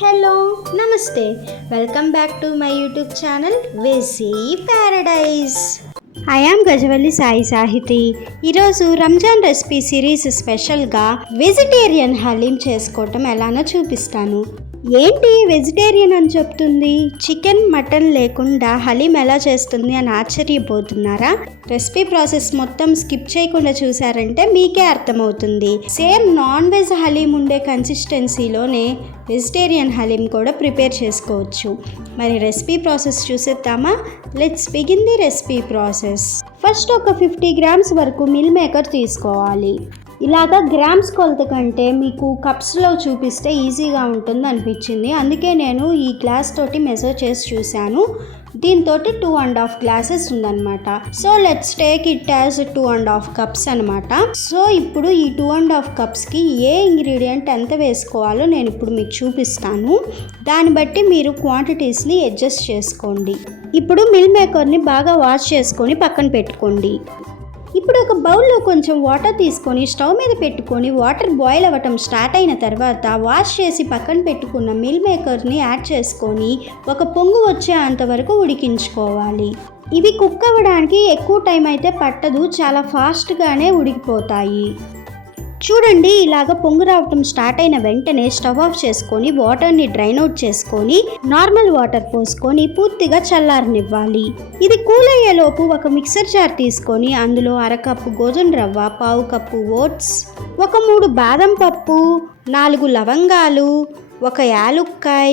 Hello namaste welcome back to my YouTube channel veggie paradise. I am Gajavalli Sai Sahithi. ఈరోజు Ramzan recipe series స్పెషల్గా vegetarian haleem చేసుకోవటం ఎలానో చూపిస్తాను. ఏంటి వెజిటేరియన్ అని చెప్తుంది, చికెన్ మటన్ లేకుండా హలీం ఎలా చేస్తుంది అని ఆశ్చర్యపోతున్నారా? రెసిపీ ప్రాసెస్ మొత్తం స్కిప్ చేయకుండా చూసారంటే మీకే అర్థమవుతుంది. సేమ్ నాన్ వెజ్ హలీం ఉండే కన్సిస్టెన్సీలోనే వెజిటేరియన్ హలీం కూడా ప్రిపేర్ చేసుకోవచ్చు. మరి రెసిపీ ప్రాసెస్ చూసేద్దామా? Let's begin the recipe process. First ఒక 50 గ్రామ్స్ వరకు మిల్ మేకర్ తీసుకోవాలి. ఇలాగా గ్రామ్స్ కొలత కంటే మీకు కప్స్లో చూపిస్తే ఈజీగా ఉంటుంది అనిపించింది, అందుకే నేను ఈ గ్లాస్ తోటి మెజర్ చేసి చూశాను. దీంతో 2.5 గ్లాసెస్ ఉందన్నమాట. So let's take it as 2.5 cups అనమాట. సో ఇప్పుడు ఈ 2.5 కప్స్కి ఏ ఇంగ్రీడియంట్ ఎంత వేసుకోవాలో నేను ఇప్పుడు మీకు చూపిస్తాను. దాన్ని బట్టి మీరు క్వాంటిటీస్ని అడ్జస్ట్ చేసుకోండి. ఇప్పుడు మిల్ మేకర్ని బాగా వాష్ చేసుకొని పక్కన పెట్టుకోండి. ఇప్పుడు ఒక బౌల్లో కొంచెం వాటర్ తీసుకొని స్టవ్ మీద పెట్టుకొని వాటర్ బాయిల్ అవ్వటం స్టార్ట్ అయిన తర్వాత వాష్ చేసి పక్కన పెట్టుకున్న మిల్ మేకర్ని యాడ్ చేసుకొని ఒక పొంగు వచ్చే అంతవరకు ఉడికించుకోవాలి. ఇవి కుక్ అవ్వడానికి ఎక్కువ టైం అయితే పట్టదు, చాలా ఫాస్ట్గానే ఉడికిపోతాయి. చూడండి, ఇలాగ పొంగు రావటం స్టార్ట్ అయిన వెంటనే స్టవ్ ఆఫ్ చేసుకొని వాటర్ని డ్రైన్ అవుట్ చేసుకొని నార్మల్ వాటర్ పోసుకొని పూర్తిగా చల్లారనివ్వాలి. ఇది కూల్ అయ్యేలోపు ఒక మిక్సర్ జార్ తీసుకొని అందులో 1/2 కప్పు గోధుమ రవ్వ, 1/2 కప్పు ఓట్స్, ఒక 3 బాదం పప్పు, 4 లవంగాలు, 1 యాలుక్కాయ,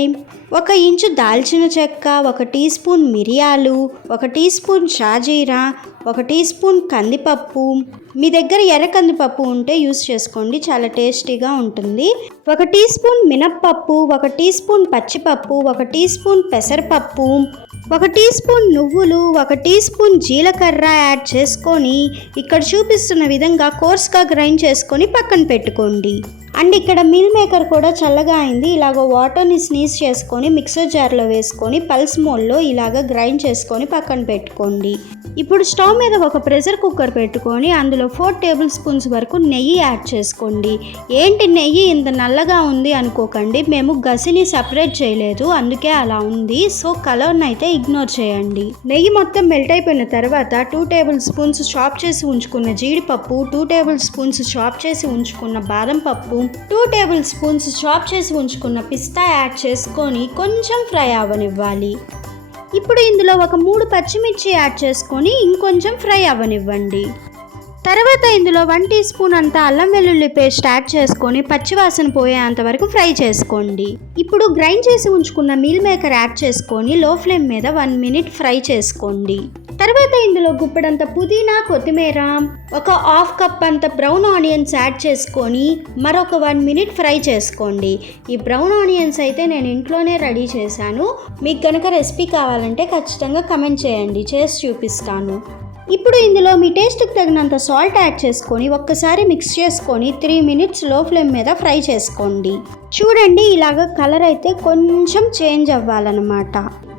1 ఇంచు దాల్చిన చెక్క, 1 టీ స్పూన్ మిరియాలు, 1 టీ స్పూన్ షాజీరా, 1 టీ స్పూన్ కందిపప్పు. మీ దగ్గర ఎర్ర కందిపప్పు ఉంటే యూస్ చేసుకోండి, చాలా టేస్టీగా ఉంటుంది. 1 టీ స్పూన్ మినప్పప్పు, 1 టీ స్పూన్ పచ్చిపప్పు, 1 టీ స్పూన్ పెసరపప్పు, 1 టీ స్పూన్ నువ్వులు, 1 టీ స్పూన్ జీలకర్ర యాడ్ చేసుకొని ఇక్కడ చూపిస్తున్న విధంగా కోర్స్గా గ్రైండ్ చేసుకొని పక్కన పెట్టుకోండి. అండ్ ఇక్కడ మిల్ మేకర్ కూడా చల్లగా అయింది. ఇలాగ వాటర్ని స్నీజ్ చేసుకొని మిక్సర్ జార్లో వేసుకొని పల్స్ మోడ్లో ఇలాగ గ్రైండ్ చేసుకొని పక్కన పెట్టుకోండి. ఇప్పుడు స్టవ్ మీద ఒక ప్రెషర్ కుక్కర్ పెట్టుకొని అందులో 4 టేబుల్ స్పూన్స్ వరకు నెయ్యి యాడ్ చేసుకోండి. ఏంటి నెయ్యి ఇంత నల్లగా ఉంది అనుకోకండి, మేము గసిని సపరేట్ చేయలేదు అందుకే అలా ఉంది. సో కలర్ని అయితే ఇగ్నోర్ చేయండి. నెయ్యి మొత్తం మెల్ట్ అయిపోయిన తర్వాత 2 టేబుల్ స్పూన్స్ చాప్ చేసి ఉంచుకున్న జీడిపప్పు, 2 టేబుల్ స్పూన్స్ చాప్ చేసి ఉంచుకున్న బాదం పప్పు, 2 టేబుల్ స్పూన్స్ చాప్ చేసి ఉంచుకున్న పిస్తా యాడ్ చేసుకొని కొంచెం ఫ్రై అవ్వనివ్వాలి. ఇప్పుడు ఇందులో ఒక 3 పచ్చిమిర్చి యాడ్ చేసుకొని ఇంకొంచెం ఫ్రై అవ్వనివ్వండి. తర్వాత ఇందులో 1 టీ స్పూన్ అంత అల్లం వెల్లుల్లి పేస్ట్ యాడ్ చేసుకొని పచ్చివాసన పోయేంత వరకు ఫ్రై చేసుకోండి. ఇప్పుడు గ్రైండ్ చేసి ఉంచుకున్న మీల్ మేకర్ యాడ్ చేసుకొని లో ఫ్లేమ్ మీద 1 మినిట్ ఫ్రై చేసుకోండి. తర్వాత ఇందులో గుప్పెడంత పుదీనా, కొత్తిమీర, ఒక 1/2 కప్ అంత బ్రౌన్ ఆనియన్స్ యాడ్ చేసుకొని మరొక 1 మినిట్ ఫ్రై చేసుకోండి. ఈ బ్రౌన్ ఆనియన్స్ అయితే నేను ఇంట్లోనే రెడీ చేశాను. మీకు కనుక రెసిపీ కావాలంటే ఖచ్చితంగా కమెంట్ చేయండి, చేసి చూపిస్తాను. ఇప్పుడు ఇందులో మీ టేస్ట్కి తగినంత సాల్ట్ యాడ్ చేసుకొని ఒక్కసారి మిక్స్ చేసుకొని 3 మినిట్స్ లో ఫ్లేమ్ మీద ఫ్రై చేసుకోండి. చూడండి, ఇలాగ కలర్ అయితే కొంచెం చేంజ్ అవ్వాలన్నమాట.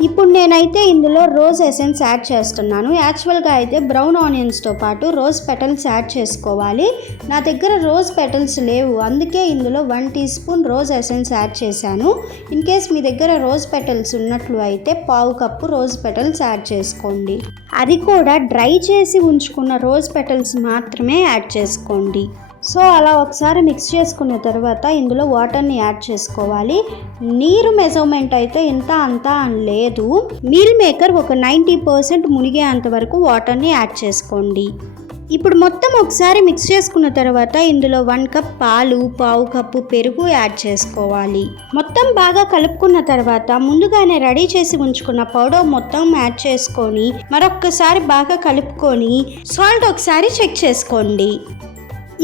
ఇప్పుడు నేనైతే ఇందులో రోజ్ ఎసెన్స్ యాడ్ చేస్తున్నాను. యాక్చువల్గా అయితే బ్రౌన్ ఆనియన్స్తో పాటు రోజ్ పెటల్స్ యాడ్ చేసుకోవాలి. నా దగ్గర రోజ్ పెటల్స్ లేవు, అందుకే ఇందులో 1 teaspoon rose essence add చేశాను. ఇన్ కేస్ మీ దగ్గర రోజ్ పెటల్స్ ఉన్నట్లు అయితే 1/2 కప్పు రోజ్ పెటల్స్ యాడ్ చేసుకోండి. అది కూడా డ్రై చేసి ఉంచుకున్న రోజ్ పెటల్స్ మాత్రమే యాడ్ చేసుకోండి. సో అలా ఒకసారి మిక్స్ చేసుకున్న తర్వాత ఇందులో వాటర్ని యాడ్ చేసుకోవాలి. నీరు మెజర్మెంట్ అయితే ఇంత అంతా అని లేదు. మీల్ మేకర్ ఒక 90% మునిగే అంతవరకు వాటర్ని యాడ్ చేసుకోండి. ఇప్పుడు మొత్తం ఒకసారి మిక్స్ చేసుకున్న తర్వాత ఇందులో 1 కప్ పాలు, 1/2 కప్పు పెరుగు యాడ్ చేసుకోవాలి. మొత్తం బాగా కలుపుకున్న తర్వాత ముందుగానే రెడీ చేసి ఉంచుకున్న పౌడర్ మొత్తం యాడ్ చేసుకొని మరొక్కసారి బాగా కలుపుకొని సాల్ట్ ఒకసారి చెక్ చేసుకోండి.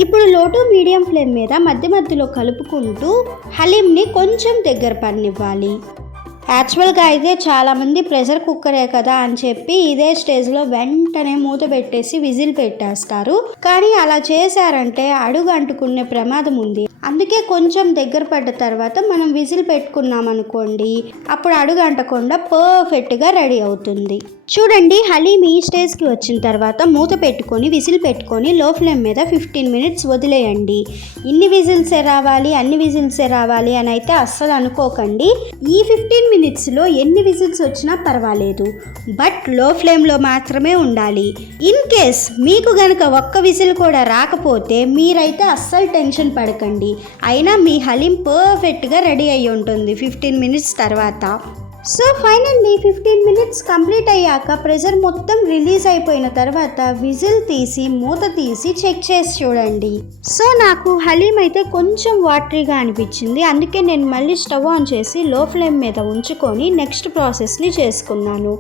ఇప్పుడు లో టు మీడియం ఫ్లేమ్ మీద మధ్య మధ్యలో కలుపుకుంటూ హలీంని కొంచెం దగ్గర పడనివ్వాలి. యాక్చువల్గా అయితే చాలామంది ప్రెషర్ కుక్కరే కదా అని చెప్పి ఇదే స్టేజ్లో వెంటనే మూత పెట్టేసి విజిల్ పెట్టేస్తారు. కానీ అలా చేశారంటే అడుగు అంటుకునే ప్రమాదం ఉంది. అందుకే కొంచెం దగ్గర పడ్డ తర్వాత మనం విజిల్ పెట్టుకున్నాం అనుకోండి, అప్పుడు అడుగు అంటకుండా పర్ఫెక్ట్గా రెడీ అవుతుంది. చూడండి, హలీం ఈ స్టేజ్కి వచ్చిన తర్వాత మూత పెట్టుకొని విజిల్ పెట్టుకొని లో ఫ్లేమ్ మీద 15 మినిట్స్ వదిలేయండి. ఇన్ని విజిల్సే రావాలి, అన్ని విజిల్సే రావాలి అని అయితే అస్సలు అనుకోకండి. ఈ 15 మినిట్స్లో ఎన్ని విజిల్స్ వచ్చినా పర్వాలేదు, బట్ లో ఫ్లేమ్లో మాత్రమే ఉండాలి. ఇన్ కేస్ మీకు గనక ఒక్క విజిల్ కూడా రాకపోతే మీరైతే అస్సలు టెన్షన్ పడకండి. అయినా మీ హలీం పర్ఫెక్ట్గా రెడీ అయ్యి ఉంటుంది 15 మినిట్స్ తర్వాత. సో ఫైనల్లీ 15 మినిట్స్ కంప్లీట్ అయ్యాక ప్రెషర్ మొత్తం రిలీజ్ అయిపోయిన తర్వాత విజిల్ తీసి మూత తీసి చెక్ చేసి చూడండి. సో నాకు హలీం అయితే కొంచెం వాటరీగా అనిపించింది, అందుకే నేను మళ్ళీ స్టవ్ ఆన్ చేసి లో ఫ్లేమ్ మీద ఉంచుకొని నెక్స్ట్ ప్రాసెస్ని చేసుకున్నాను.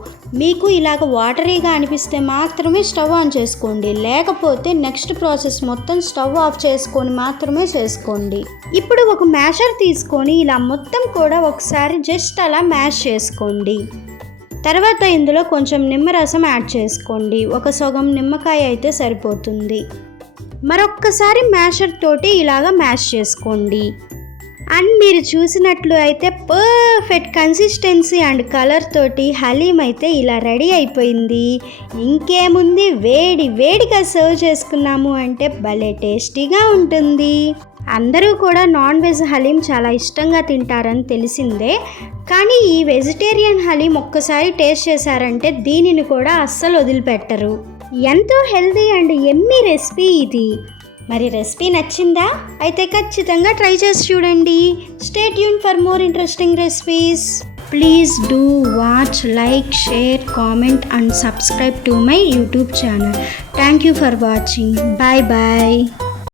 మీకు ఇలాగ వాటరీగా అనిపిస్తే మాత్రమే స్టవ్ ఆన్ చేసుకోండి, లేకపోతే నెక్స్ట్ ప్రాసెస్ మొత్తం స్టవ్ ఆఫ్ చేసుకొని మాత్రమే చేసుకోండి. ఇప్పుడు ఒక మ్యాషర్ తీసుకొని ఇలా మొత్తం కూడా ఒకసారి జస్ట్ అలా మ్యాష్ చేసుకోండి. తర్వాత ఇందులో కొంచెం నిమ్మరసం యాడ్ చేసుకోండి. ఒక సగం నిమ్మకాయ అయితే సరిపోతుంది. మరొక్కసారి మ్యాషర్ తోటి ఇలాగ మ్యాష్ చేసుకోండి. అండ్ మీరు చూసినట్లు అయితే పర్ఫెక్ట్ కన్సిస్టెన్సీ అండ్ కలర్ తోటి హలీం అయితే ఇలా రెడీ అయిపోయింది. ఇంకేముంది, వేడి వేడిగా సర్వ్ చేసుకున్నాము అంటే భలే టేస్టీగా ఉంటుంది. అందరూ కూడా నాన్ వెజ్ హలీం చాలా ఇష్టంగా తింటారని తెలిసిందే, కానీ ఈ వెజిటేరియన్ హలీం ఒక్కసారి టేస్ట్ చేశారంటే దీనిని కూడా అస్సలు వదిలిపెట్టరు. ఎంతో హెల్తీ అండ్ యమ్మీ రెసిపీ ఇది. మరి రెసిపీ నచ్చిందా? అయితే ఖచ్చితంగా ట్రై చేసి చూడండి. Stay tune for more interesting recipes. Please do watch, like, share, comment and subscribe to my YouTube channel. Thank you for watching. Bye bye.